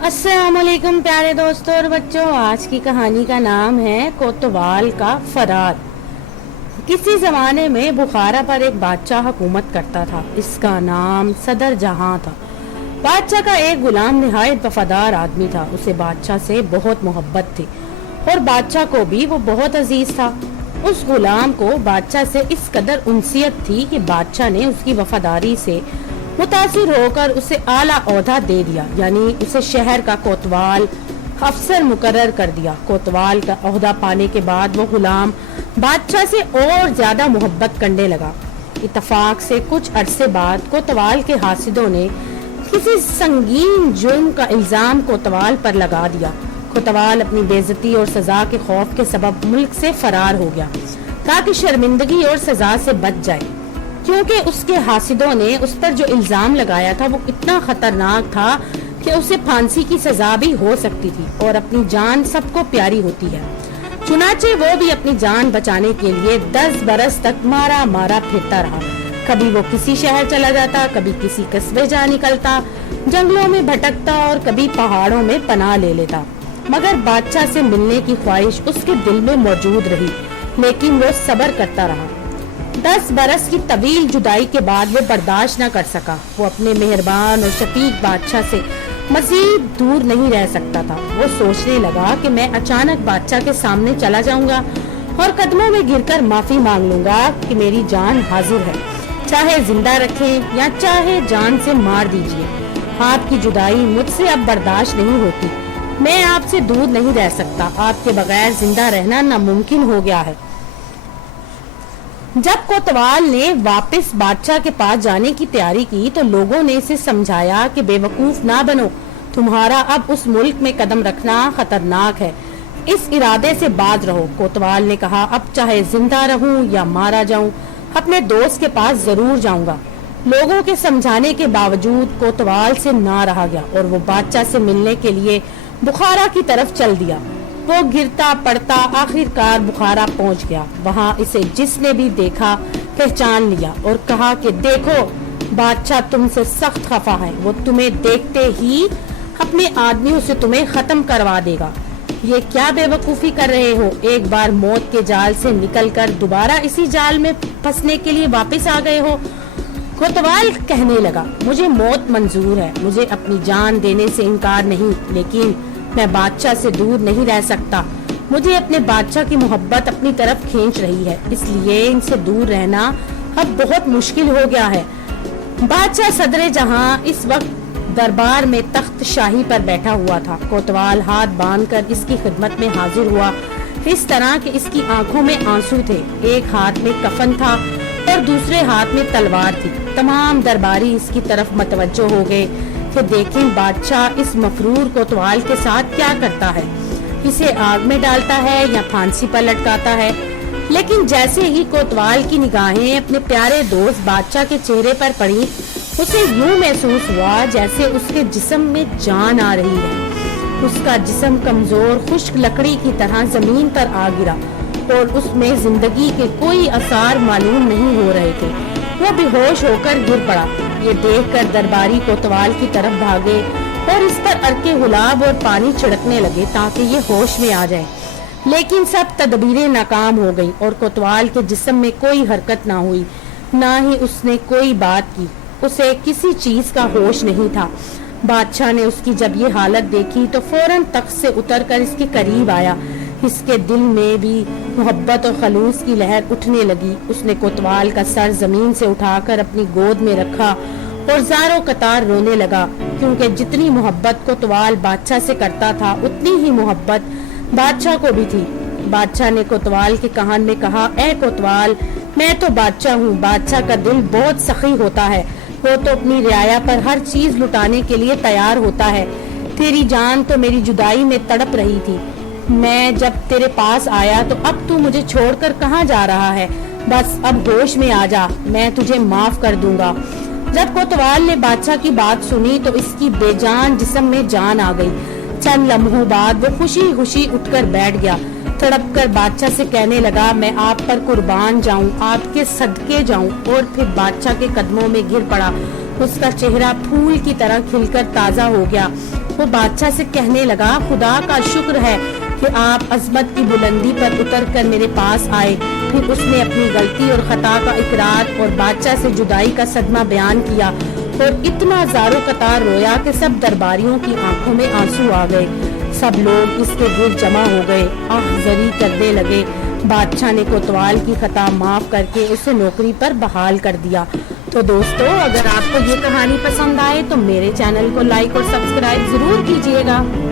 अस्सलाम वालेकुम प्यारे दोस्तों और बच्चों। आज की कहानी का नाम है कोतवाल का फरार। किसी जमाने में बुखारा पर एक बादशाह हुकूमत करता था। इसका नाम सदर जहां था। बादशाह का एक गुलाम निहायत वफादार आदमी था। उसे बादशाह से बहुत मोहब्बत थी और बादशाह को भी वो बहुत अजीज था। उस गुलाम को बादशाह से इस कदर उनसियत थी कि बादशाह ने उसकी वफादारी से मुतासिर होकर उसे आला ओहदा दे दिया, यानी उसे शहर का कोतवाल अफसर मुकर्रर कर दिया। कोतवाल का ओहदा पाने के बाद वो गुलाम बादशाह से और ज्यादा मोहब्बत करने लगा। इत्तफाक से कुछ अरसे बाद कोतवाल के हासिदों ने किसी संगीन जुर्म का इल्जाम कोतवाल पर लगा दिया। कोतवाल अपनी बेइज्जती और सजा के खौफ के सबब मुल्क से फरार हो गया ताकि शर्मिंदगी और सजा से बच जाए, क्योंकि उसके हासिदों ने उस पर जो इल्जाम लगाया था वो इतना खतरनाक था कि उसे फांसी की सजा भी हो सकती थी और अपनी जान सबको प्यारी होती है। चुनाचे वो भी अपनी जान बचाने के लिए 10 बरस तक मारा मारा फिरता रहा। कभी वो किसी शहर चला जाता, कभी किसी कस्बे जा निकलता, जंगलों में भटकता और कभी पहाड़ों में पनाह ले लेता। मगर बादशाह से मिलने की ख्वाहिश उसके दिल में मौजूद रही, लेकिन वो सब्र करता रहा। 10 बरस की तवील जुदाई के बाद वो बर्दाश्त न कर सका। वो अपने मेहरबान और शफीक बादशाह से मजीद दूर नहीं रह सकता था। वो सोचने लगा कि मैं अचानक बादशाह के सामने चला जाऊंगा और कदमों में गिरकर माफी मांग लूंगा कि मेरी जान हाजिर है, चाहे जिंदा रखें या चाहे जान से मार दीजिए। आपकी जुदाई मुझसे अब बर्दाश्त नहीं होती। मैं आपसे दूर नहीं रह सकता। आपके बगैर जिंदा रहना नामुमकिन हो गया है। जब कोतवाल ने वापस बादशाह के पास जाने की तैयारी की तो लोगों ने इसे समझाया कि बेवकूफ ना बनो, तुम्हारा अब उस मुल्क में कदम रखना खतरनाक है, इस इरादे से बाज रहो। कोतवाल ने कहा, अब चाहे जिंदा रहूं या मारा जाऊं, अपने दोस्त के पास जरूर जाऊंगा। लोगों के समझाने के बावजूद कोतवाल से ना रहा गया और वो बादशाह से मिलने के लिए बुखारा की तरफ चल दिया। वो गिरता पड़ता आखिरकार बुखारा पहुंच गया। वहां इसे जिसने भी देखा पहचान लिया और कहा कि देखो, बादशाह तुमसे सख्त खफा है। वो तुम्हें देखते ही अपने आदमियों से तुम्हें खत्म करवा देगा। ये क्या बेवकूफी कर रहे हो? एक बार मौत के जाल से निकलकर दोबारा इसी जाल में फंसने के लिए वापस आ गए हो। कोतवाल कहने लगा, मुझे मौत मंजूर है, मुझे अपनी जान देने से इनकार नहीं, लेकिन मैं बादशाह से दूर नहीं रह सकता। मुझे अपने बादशाह की मोहब्बत अपनी तरफ खींच रही है, इसलिए इनसे दूर रहना अब बहुत मुश्किल हो गया है। बादशाह सदर जहां इस वक्त दरबार में तख्त शाही पर बैठा हुआ था। कोतवाल हाथ बांधकर इसकी खिदमत में हाजिर हुआ, इस तरह कि इसकी आंखों में आंसू थे। एक हाथ में कफन था और दूसरे हाथ में तलवार थी। तमाम दरबारी इसकी तरफ मतवज्जो हो गए कि देखें बादशाह इस मफरूर कोतवाल के साथ क्या करता है, इसे आग में डालता है या फांसी पर लटकाता है। लेकिन जैसे ही कोतवाल की निगाहें अपने प्यारे दोस्त बादशाह के चेहरे पर पड़ी, उसे यूं महसूस हुआ जैसे उसके जिस्म में जान आ रही है। उसका जिस्म कमजोर खुश्क लकड़ी की तरह जमीन पर आ गिरा और उसमें जिंदगी के कोई आसार मालूम नहीं हो रहे थे। वो बेहोश होकर गिर पड़ा। ये देखकर दरबारी कोतवाल की तरफ भागे और इस पर अरके गुलाब और पानी छिड़कने लगे ताकि ये होश में आ जाए। लेकिन सब तदबीरें नाकाम हो गई और कोतवाल के जिस्म में कोई हरकत ना हुई, ना ही उसने कोई बात की। उसे किसी चीज का होश नहीं था। बादशाह ने उसकी जब ये हालत देखी तो फौरन तख्त से उतरकर इसके करीब आया। इसके दिल में भी मोहब्बत और खलूस की लहर उठने लगी। उसने कोतवाल का सर जमीन से उठाकर अपनी गोद में रखा और ज़ारो कतार रोने लगा, क्योंकि जितनी मोहब्बत कोतवाल बादशाह से करता था उतनी ही मोहब्बत बादशाह को भी थी। बादशाह ने कोतवाल के कान में कहा, ए कोतवाल, मैं तो बादशाह हूँ। बादशाह का दिल बहुत सखी होता है, वो तो अपनी रियाया पर हर चीज लुटाने के लिए तैयार होता है। तेरी जान तो मेरी जुदाई में तड़प रही थी। मैं जब तेरे पास आया तो अब तू मुझे छोड़कर कहाँ जा रहा है? बस अब होश में आ जा, मैं तुझे माफ कर दूंगा। जब कोतवाल ने बादशाह की बात सुनी तो इसकी बेजान जिस्म में जान आ गई। चंद लम्हों बाद वो खुशी खुशी उठकर बैठ गया। तड़प कर बादशाह से कहने लगा, मैं आप पर कुर्बान जाऊं, आपके सदके जाऊं। और फिर बादशाह के कदमों में गिर पड़ा। उसका चेहरा फूल की तरह खिलकर ताजा हो गया। وہ بادشاہ سے کہنے لگا خدا کا شکر ہے کہ آپ عظمت کی بلندی پر اتر کر میرے پاس آئے۔ پھر اس نے اپنی غلطی اور خطا کا اقرار اور بادشاہ سے جدائی کا صدمہ بیان کیا اور اتنا زار و قطار رویا کہ سب درباریوں کی آنکھوں میں آنسو آ گئے۔ سب لوگ اس کے گرد جمع ہو گئے، آہ زری کرنے لگے۔ بادشاہ نے کوتوال کی خطا معاف کر کے اسے نوکری پر بحال کر دیا۔ تو دوستو، اگر آپ کو یہ کہانی پسند آئے تو میرے چینل کو لائک اور سبسکرائب ضرور کیجیے گا۔